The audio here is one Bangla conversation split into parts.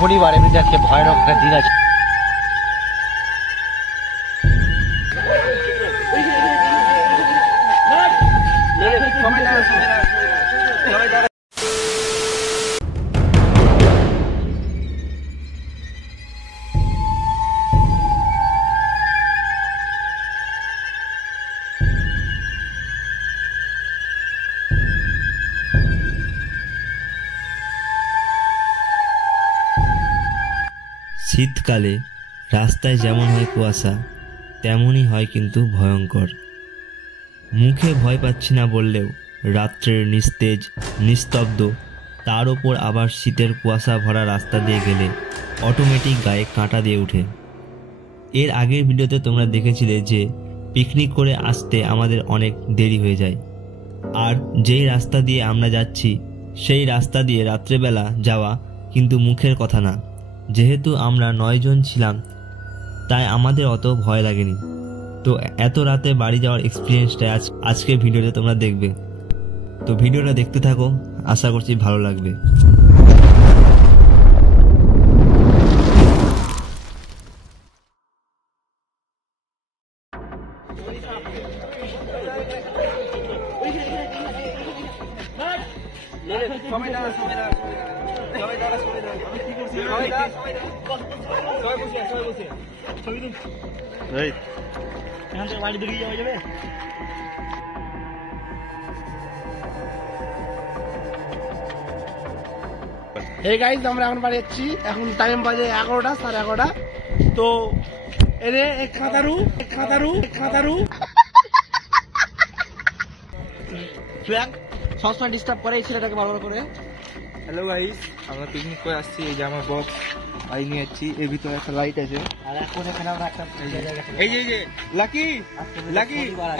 শনিবার এমনিতে আজকে ভয়ানক একটা দিন আছে। শীতকালে রাস্তায় যেমন হয় কুয়াশা, তেমনই হয় কিন্তু ভয়ঙ্কর। মুখে ভয় পাচ্ছি না বললেও রাত্রের নিস্তেজ নিস্তব্ধ, তার ওপর আবার শীতের কুয়াশা ভরা রাস্তা দিয়ে গেলে অটোমেটিক গায়ে কাঁটা দিয়ে ওঠে। এর আগের ভিডিওতে তোমরা দেখেছিলে যে পিকনিক করে আসতে আমাদের অনেক দেরি হয়ে যায়, আর যেই রাস্তা দিয়ে আমরা যাচ্ছি সেই রাস্তা দিয়ে রাত্রেবেলা যাওয়া কিন্তু মুখের কথা না। যেহেতু আমরা 9 জন ছিলাম তাই আমাদের অত ভয় লাগেনি। তো এত রাতে বাড়ি যাওয়ার এক্সপিরিয়েন্সটা আজকের ভিডিওতে তোমরা দেখবে। তো ভিডিওটা দেখতে থাকো, আশা করছি ভালো লাগবে। এই গাইজ আমরা এখন বাড়ি যাচ্ছি, এখন টাইম বাজে 11টা, 11:30। তো এনে এক খাতারু সবসময় ডিস্টার্ব করে এই ছেলেটাকে ভালো করে। হ্যালো গাইস, আমরা পিকনিক করে আসছি। এই যে আমার বক্স আই নিয়ে যাচ্ছি, এর ভিতরে একটা লাইট আছে। আর এখন এখানে আমরা একটা এই যে লাকি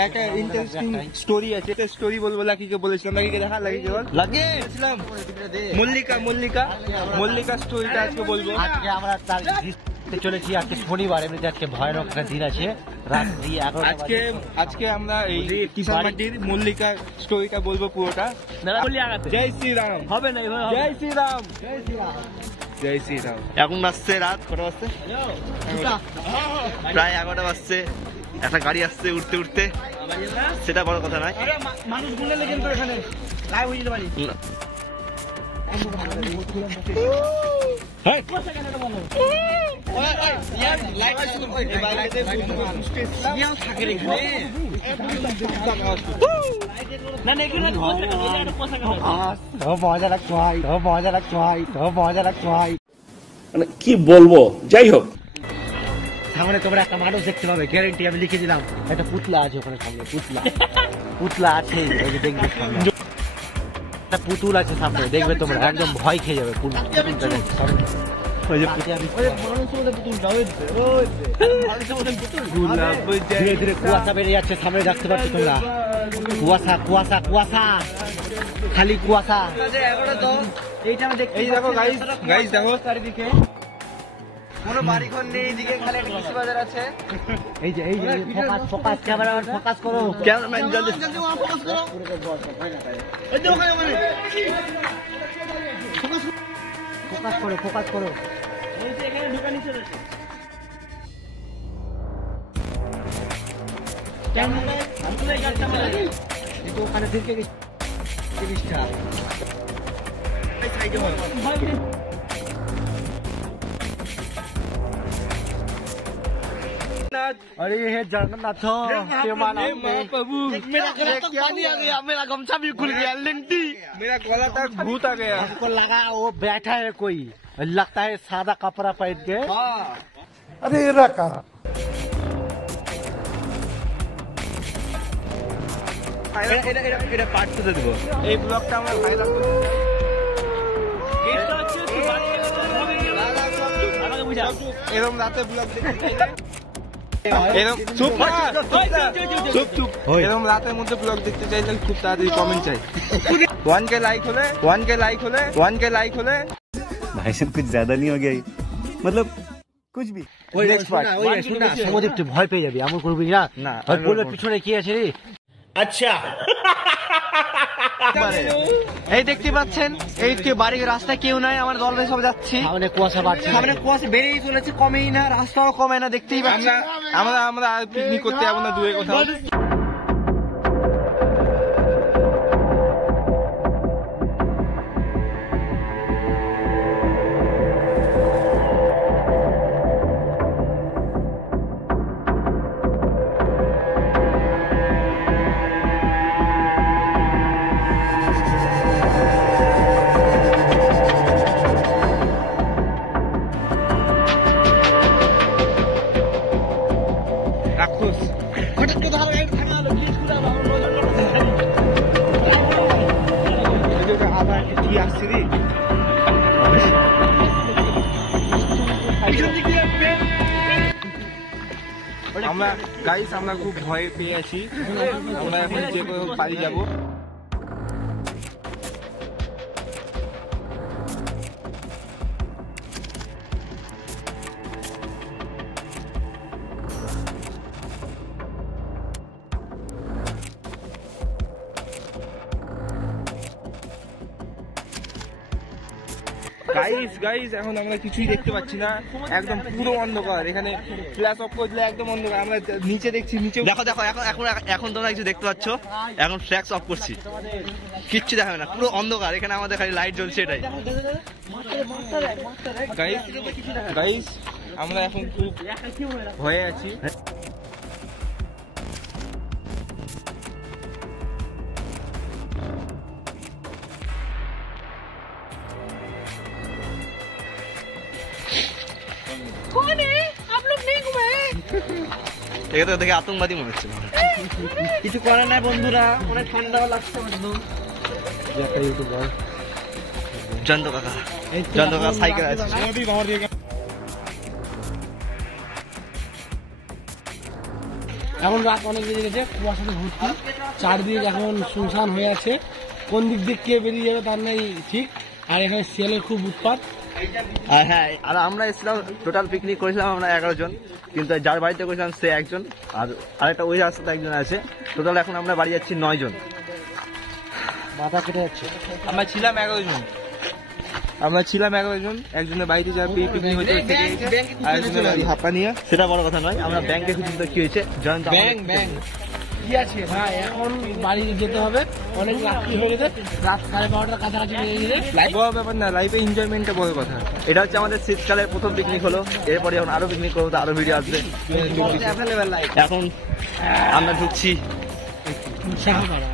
একটা ইন্টারেস্টিং স্টোরি আছে, স্টোরি বলবো। লাকিকে বলেছিলাম, লাকিকে দেখা, লাকিকে বল। লাকি বলেছিলাম মল্লিকা স্টোরিটা আজকে বলবো। আজকে আমরা তার চলেছি, আজকে শনিবার এমনিতে আজকে ভয়ানক একটা দিন আছে। রাত্রি 11টা আজকে আমরা এই কিষান মাটির মল্লিকা স্টোরিটা বলবো পুরোটা। জয় শ্রীরাম। হবে না, জয় শ্রীরাম। এখন বাজছে রাত কটা বাজছে? প্রায় 11টা বাজছে। একটা গাড়ি আসছে উঠতে উঠতে, সেটা বড় কথা নয়। মানুষ গুনলে কিন্তু এখানে লাইভ হয়ে যেতে পারি। মজা লাগতো ভাই, মানে কি বলবো, যাই হোক। সামনে তোমরা একটা মানুষ দেখতে পাবে, গ্যারেন্টি আমি লিখে দিলাম। একটা পুতলা আছে ওখানে সামনে, পুতলা আছে, দেখবে সামনে একটা পুতুল আছে সামনে, দেখবে তোমরা একদম ভয় খেয়ে যাবে। ধীরে ধীরে কুয়াশা বেরিয়ে যাচ্ছে, সামনে দেখতে পাচ্ছ তোমরা। কুয়াশা খালি কুয়াশা। এইটা আমি দেখতে, দেখো গাইস দেখো চারিদিকে কোনো বাড়িঘর নেই, এদিকে খালি একটা কৃষি বাজার আছে। এই যে ফোকাস ক্যামেরাম্যান, ফোকাস করো, ক্যামেরাম্যান জলদি ফোকাস করো। এখানে ঢোকা নিচে রয়েছে। ওখানে দিকে জিনিসটা अरे हे जगन्नाथ, मेरा गमछा भी खुल गया, लिंटी मेरा गला तक भूत आ गया। हमको लगा वो बैठा है कोई, लगता है सादा कपड़ा पहन के। अरे रखा এটা পার্ট টু দেবো। এই ব্লগটা আমরা ভাইরাল করব। এরকম রাতে ব্লগ দেখতে এরকম রাতের মধ্যে ব্লগ দেখতে চাইলে খুব তাড়াতাড়ি কমেন্ট চাই। 1K লাইক হলে भाई साहब कुछ ज्यादा नहीं हो गया, मतलब कुछ भी। সমুদ্র একটু ভয় পেয়ে যাবি, এমন করবি না। বলবে পিছনে কি আছে রে, আচ্ছা এই দেখতে পাচ্ছেন এই বাড়ির রাস্তায় কেউ নাই, আমার দল ভাই সব যাচ্ছি। সামনে কুয়াশা বাড়ছে, সামনে কুয়াশা বেড়েই চলেছে, কমেই না, রাস্তাও কমে না, দেখতেই পাচ্ছি। আমরা পিকনিক করতে যাবো না দূরে কোথাও। রাক্ষস আবার কি আসছে রে? আমরা খুব ভয় পেয়ে আছি। আমরা এখন যে কোনো বাড়ি যাবো। গাইস এখন আমরা কিছুই দেখতে পাচ্ছি না, একদম পুরো অন্ধকার। এখানে ফ্ল্যাশ অফ করে দিলে একদম অন্ধকার। আমরা নিচে দেখছি, নিচে দেখো দেখো এখন তোমরা কিছু দেখতে পাচ্ছ, এখন ফ্ল্যাশ অফ করছি, কিচ্ছু দেখাবে না, পুরো অন্ধকার। এখানে আমাদের খালি লাইট জ্বলছে, এটাই। গাইস আমরা এখন খুব ভয়ে আছি। এটা তো দেখে আতঙ্কবাদী মনে হচ্ছে। কিছু করার নাই বন্ধুরা, অনেক ঠান্ডাও লাগছে। জয়ন্ত কাকা সাইকেল আছে। এখন রাত অনেক বেজে গেছে, কুয়াশাতে ভর্তি, চারদিক এখন শুনশান হয়ে আছে। কোন দিক দিয়ে কে বেরিয়ে যাবে তার নাই ঠিক। আর এখানে শিয়ালের খুব উৎপাত। আর হ্যাঁ, আর আমরা এসেছিলাম, টোটাল পিকনিক করেছিলাম আমরা 11 জন, কিন্তু যার বাড়িতে করেছিলাম সে একজন, আর আরেকটা ওই রাস্তাতে একজন আছে। টোটাল এখন আমরা বাড়ি যাচ্ছি 9 জন। মাথা কেটে যাচ্ছে। আমরা ছিলাম 11 জন। একজনের বাড়িতে যা পিকনিক হয়েছে আরেকজনের বাড়ি হাঁপানিয়া। সেটা বড় কথা নয়, আমরা ব্যাংকে খুঁজছি তো কি হয়েছে। জয়ন্ত কি আছে ভাই, এখন বাড়ি যেতে হবে, অনেক রাত্রি হয়ে গেছে, রাত 12:30টার কাছাকাছি বেজে গেছে। বড় ব্যাপার না, লাইফে এনজয়মেন্টটা বড় কথা। এটা হচ্ছে আমাদের শীতকালের প্রথম পিকনিক হলো। এরপরে যখন আরো পিকনিক করবো, আরো ভিডিও আসবে। এখন আমরা ঢুকছি শাহপাড়া।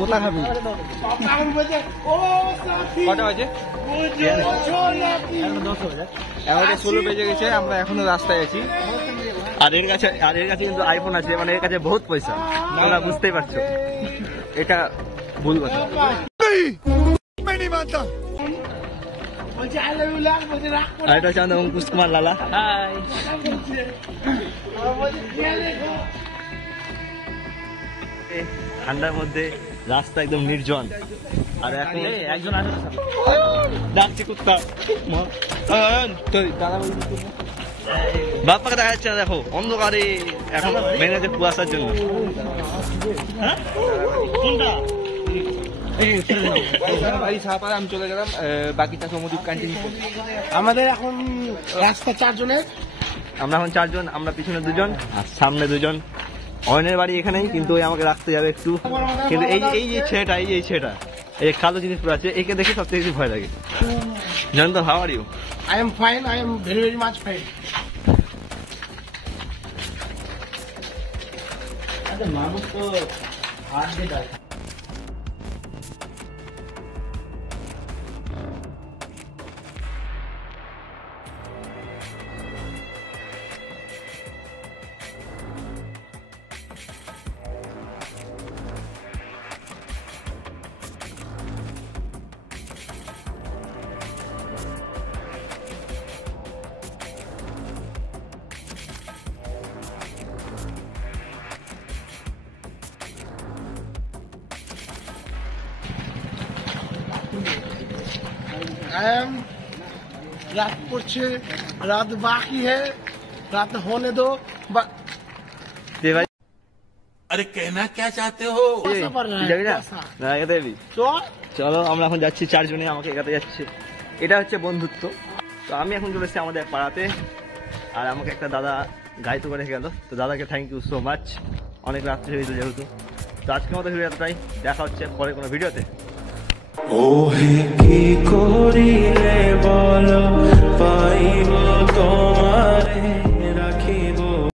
কোথা খাবি? কটা বাজে? 11:16 বেজে গেছে। আমরা এখনো রাস্তায় আছি। আর এর কাছে কিন্তু আইফোন আছে, মানে এর কাছে বহুত পয়সা, তোমরা বুঝতেই পারছো। এটা ভুল কথা। আর এটা হচ্ছে আমাদের অঙ্কুশ কুমার লালা। ঠান্ডার মধ্যে রাস্তা একদম নির্জন। আর এখন একজন ডাকছে কুত্তা, বাপ্পাকে দেখা যাচ্ছে না। দেখো অন্ধকারে এখন মেনে আছে কুয়াশার জন্য। বাড়ি সাহাপাড়া, আমি চলে গেলাম, বাকিটা সমুদ্র কন্টিনিউ। আমাদের এখন রাস্তা 4 জনের। আমরা এখন 4 জন, আমরা পিছনে 2 জন আর সামনে 2 জন। অয়নের বাড়ি এখানেই, কিন্তু ওই আমাকে রাখতে যাবে একটু। কিন্তু এই যে ছেলেটা, এই কালো জিনিস পরে আছে, একে দেখে সবথেকে বেশি ভয় লাগে। Jayanta, how are you? I am fine. I am very, very much fine. Time रात पड़ছে रात बाकी है रात होने दो दे भाई अरे कहना क्या चाहते हो কুয়াশা পড় रहा है যাবি না কুয়াশা। না এগাতে যাবি তো চলো আমরা এখন যাচ্ছি চারজনে আমাকে এগাতে যাচ্ছে এটা হচ্ছে বন্ধুত্ব তো আমি এখন চলে এসেছি আমাদের পাড়াতে আর আমাকে একটা দাদা গাড়িতে করে রেখে গেল তো দাদাকে থ্যাংক ইউ সো মাচ অনেক রাত্রি হয়েছে যেহেতু তো আজকের মতো ভিডিও এতটাই দেখা হচ্ছে পরে কোনো ভিডিওতে ওহে কি করিলে বলো পাইব তোমারে